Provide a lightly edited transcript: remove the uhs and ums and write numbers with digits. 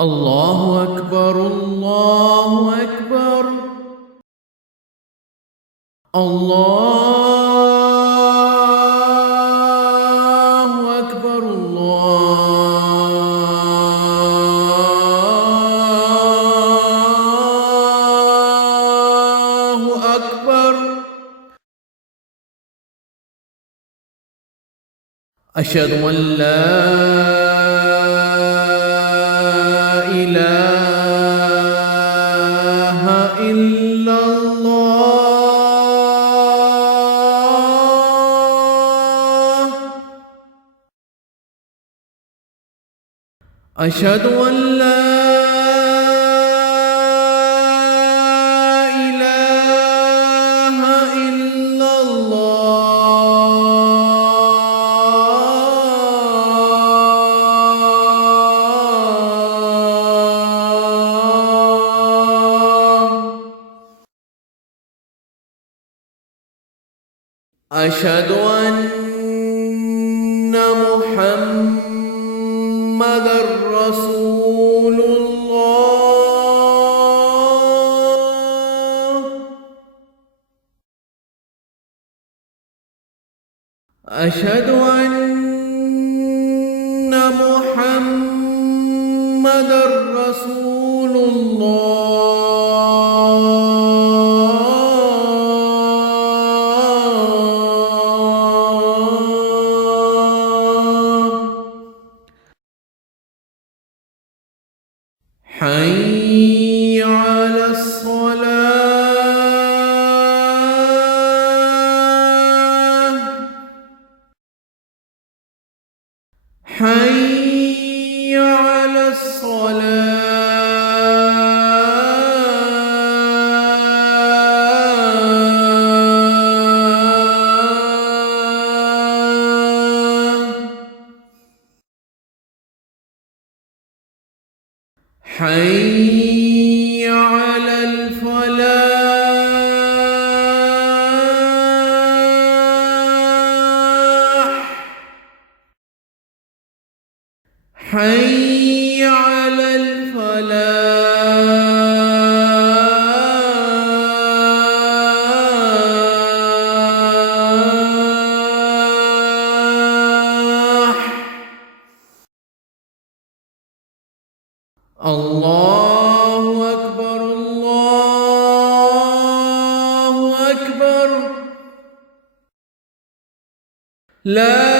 الله أكبر الله أكبر الله أكبر الله أكبر. أشهد أن لا إله إلا الله. أشهد أن لا إله إلا الله. أشهد أن محمدًا رسول الله. أشهد أن محمدًا رسول الله. حي على الصلاة. حي على الصلاة. حي على الفلاح. حي على الفلاح. الله أكبر الله أكبر. لا